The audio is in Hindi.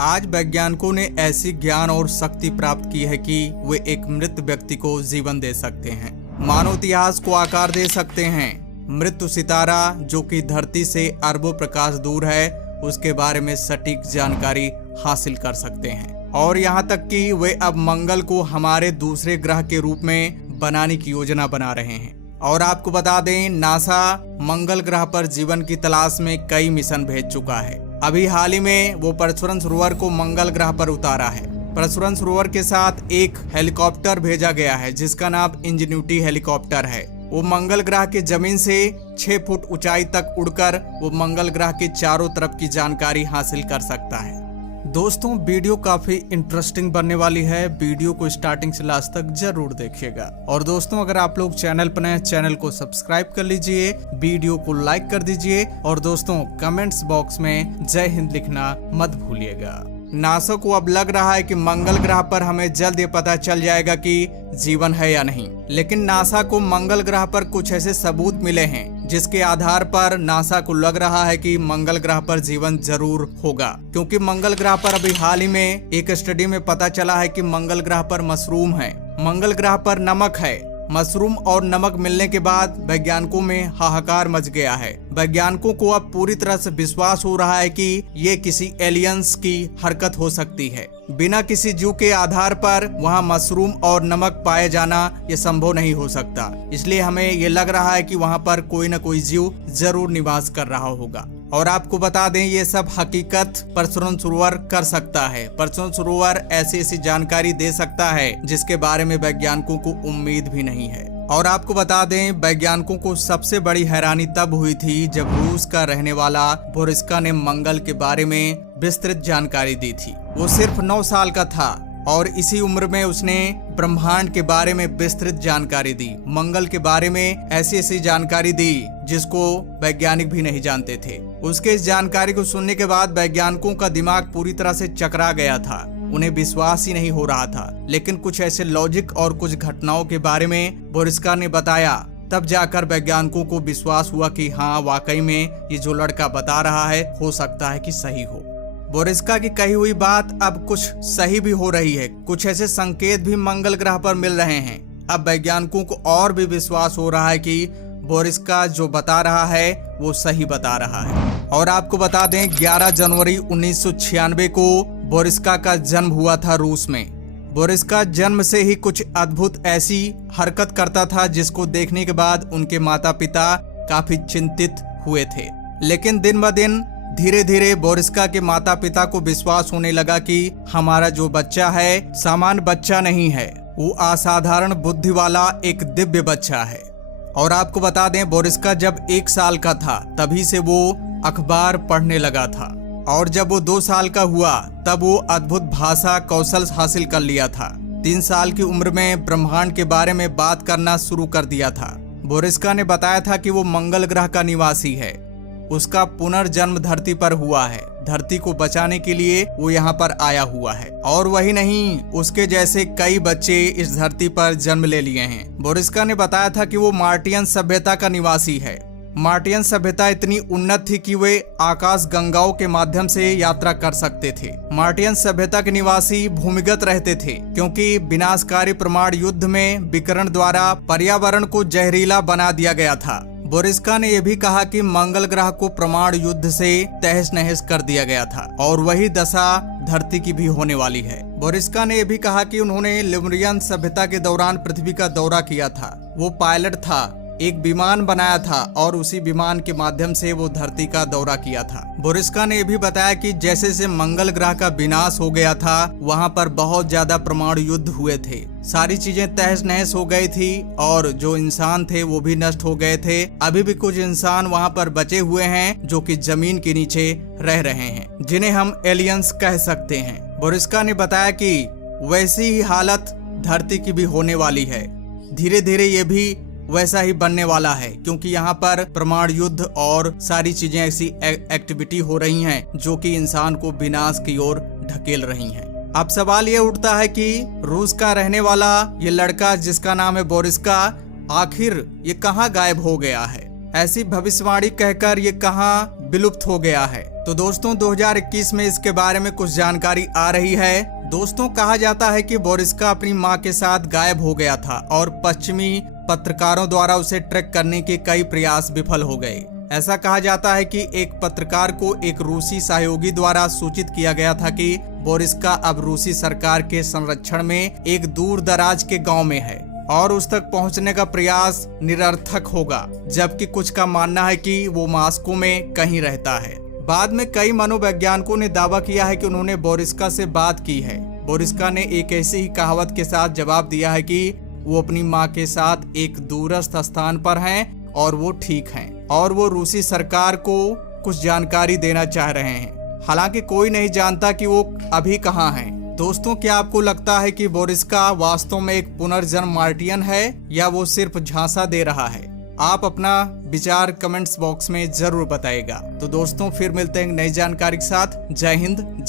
आज वैज्ञानिकों ने ऐसी ज्ञान और शक्ति प्राप्त की है कि वे एक मृत व्यक्ति को जीवन दे सकते हैं, मानव इतिहास को आकार दे सकते हैं। मृत्यु सितारा जो कि धरती से अरबों प्रकाश दूर है, उसके बारे में सटीक जानकारी हासिल कर सकते हैं। और यहाँ तक कि वे अब मंगल को हमारे दूसरे ग्रह के रूप में बनाने की योजना बना रहे हैं। और आपको बता दें, नासा मंगल ग्रह पर जीवन की तलाश में कई मिशन भेज चुका है। अभी हाल ही में वो परशुराम रोवर को मंगल ग्रह पर उतारा है। परशुराम रोवर के साथ एक हेलीकॉप्टर भेजा गया है जिसका नाम इंजेन्यूटी हेलीकॉप्टर है। वो मंगल ग्रह के जमीन से 6 फुट ऊंचाई तक उड़कर वो मंगल ग्रह के चारों तरफ की जानकारी हासिल कर सकता है। दोस्तों, वीडियो काफी इंटरेस्टिंग बनने वाली है। वीडियो को स्टार्टिंग से लास्ट तक जरूर देखिएगा। और दोस्तों, अगर आप लोग चैनल पर नए हैं, चैनल को सब्सक्राइब कर लीजिए, वीडियो को लाइक कर दीजिए और दोस्तों कमेंट्स बॉक्स में जय हिंद लिखना मत भूलिएगा। नासा को अब लग रहा है कि मंगल ग्रह पर हमें जल्द ये पता चल जाएगा कि जीवन है या नहीं। लेकिन नासा को मंगल ग्रह पर कुछ ऐसे सबूत मिले हैं जिसके आधार पर नासा को लग रहा है कि मंगल ग्रह पर जीवन जरूर होगा, क्योंकि मंगल ग्रह पर अभी हाल ही में एक स्टडी में पता चला है कि मंगल ग्रह पर मशरूम है, मंगल ग्रह पर नमक है। मशरूम और नमक मिलने के बाद वैज्ञानिकों में हाहाकार मच गया है। वैज्ञानिकों को अब पूरी तरह से विश्वास हो रहा है कि ये किसी एलियंस की हरकत हो सकती है। बिना किसी जीव के आधार पर वहाँ मशरूम और नमक पाए जाना ये संभव नहीं हो सकता। इसलिए हमें ये लग रहा है कि वहाँ पर कोई न कोई जीव जरूर निवास कर रहा होगा। और आपको बता दें, ये सब हकीकत परशुराम रोवर कर सकता है। परशुराम रोवर ऐसी जानकारी दे सकता है जिसके बारे में वैज्ञानिकों को उम्मीद भी नहीं है। और आपको बता दें, वैज्ञानिकों को सबसे बड़ी हैरानी तब हुई थी जब रूस का रहने वाला बोरिस्का ने मंगल के बारे में विस्तृत जानकारी दी थी। वो सिर्फ 9 साल का था और इसी उम्र में उसने ब्रह्मांड के बारे में विस्तृत जानकारी दी, मंगल के बारे में ऐसी जानकारी दी जिसको वैज्ञानिक भी नहीं जानते थे। उसके इस जानकारी को सुनने के बाद वैज्ञानिकों का दिमाग पूरी तरह से चकरा गया था। उन्हें विश्वास ही नहीं हो रहा था। लेकिन कुछ ऐसे लॉजिक और कुछ घटनाओं के बारे में बोरिस्का ने बताया, तब जाकर वैज्ञानिकों को विश्वास हुआ कि हाँ, वाकई में ये जो लड़का बता रहा है हो सकता है कि सही हो। बोरिस्का की कही हुई बात अब कुछ सही भी हो रही है। कुछ ऐसे संकेत भी मंगल ग्रह पर मिल रहे हैं। अब वैज्ञानिकों को और भी विश्वास हो रहा है कि बोरिस्का जो बता रहा है वो सही बता रहा है। और आपको बता दें, 11 जनवरी 1996 को बोरिस्का का जन्म हुआ था रूस में। बोरिस्का जन्म से ही कुछ अद्भुत ऐसी हरकत करता था जिसको देखने के बाद उनके माता पिता काफी चिंतित हुए थे। लेकिन दिन ब दिन धीरे धीरे बोरिस्का के माता पिता को विश्वास होने लगा कि हमारा जो बच्चा है सामान्य बच्चा नहीं है, वो असाधारण बुद्धि वाला एक दिव्य बच्चा है। और आपको बता दें, बोरिस्का जब 1 साल का था तभी से वो अखबार पढ़ने लगा था। और जब वो 2 साल का हुआ तब वो अद्भुत भाषा कौशल हासिल कर लिया था। 3 साल की उम्र में ब्रह्मांड के बारे में बात करना शुरू कर दिया था। बोरिस्का ने बताया था कि वो मंगल ग्रह का निवासी है। उसका पुनर्जन्म धरती पर हुआ है। धरती को बचाने के लिए वो यहाँ पर आया हुआ है। और वही नहीं, उसके जैसे कई बच्चे इस धरती पर जन्म ले लिए हैं। बोरिस्का ने बताया था कि वो मार्टियन सभ्यता का निवासी है। मार्टियन सभ्यता इतनी उन्नत थी कि वे आकाश गंगाओं के माध्यम से यात्रा कर सकते थे। मार्टियन सभ्यता के निवासी भूमिगत रहते थे क्योंकि विनाशकारी परमाणु युद्ध में विकिरण द्वारा पर्यावरण को जहरीला बना दिया गया था। बोरिस्का ने यह भी कहा कि मंगल ग्रह को परमाणु युद्ध से तहस नहस कर दिया गया था और वही दशा धरती की भी होने वाली है। बोरिस्का ने यह भी कहा कि उन्होंने लेमुरियन सभ्यता के दौरान पृथ्वी का दौरा किया था। वो पायलट था, एक विमान बनाया था और उसी विमान के माध्यम से वो धरती का दौरा किया था। बोरिस्का ने यह भी बताया कि जैसे जैसे मंगल ग्रह का विनाश हो गया था, वहाँ पर बहुत ज्यादा परमाणु युद्ध हुए थे। सारी चीजें तहस नहस हो गई थी और जो इंसान थे वो भी नष्ट हो गए थे। अभी भी कुछ इंसान वहाँ पर बचे हुए हैं जो कि जमीन के नीचे रह रहे हैं, जिन्हें हम एलियंस कह सकते हैं। बोरिस्का ने बताया कि वैसी ही हालत धरती की भी होने वाली है। धीरे धीरे ये भी वैसा ही बनने वाला है क्योंकि यहाँ पर परमाणु युद्ध और सारी चीजें ऐसी एक्टिविटी हो रही हैं जो कि इंसान को विनाश की ओर ढकेल रही हैं। अब सवाल ये उठता है कि रूस का रहने वाला ये लड़का जिसका नाम है बोरिस्का, आखिर ये कहाँ गायब हो गया है? ऐसी भविष्यवाणी कहकर ये कहाँ विलुप्त हो गया है? तो दोस्तों 2021 में इसके बारे में कुछ जानकारी आ रही है। दोस्तों कहा जाता है कि बोरिस्का अपनी मां के साथ गायब हो गया था और पश्चिमी पत्रकारों द्वारा उसे ट्रैक करने के कई प्रयास विफल हो गए। ऐसा कहा जाता है कि एक पत्रकार को एक रूसी सहयोगी द्वारा सूचित किया गया था कि बोरिस्का अब रूसी सरकार के संरक्षण में एक दूर दराज के गांव में है और उस तक पहुंचने का प्रयास निरर्थक होगा, जबकि कुछ का मानना है कि वो मॉस्को में कहीं रहता है। बाद में कई मनोवैज्ञानिकों ने दावा किया है कि उन्होंने बोरिस्का से बात की है। बोरिस्का ने एक ऐसी ही कहावत के साथ जवाब दिया है कि वो अपनी मां के साथ एक दूरस्थ स्थान पर हैं और वो ठीक हैं और वो रूसी सरकार को कुछ जानकारी देना चाह रहे हैं। हालांकि कोई नहीं जानता कि वो अभी कहाँ हैं। दोस्तों क्या आपको लगता है कि बोरिस्का वास्तव में एक पुनर्जन्म मार्टियन है या वो सिर्फ झांसा दे रहा है? आप अपना विचार कमेंट्स बॉक्स में जरूर बताइएगा। तो दोस्तों फिर मिलते हैं नई जानकारी के साथ। जय हिंद।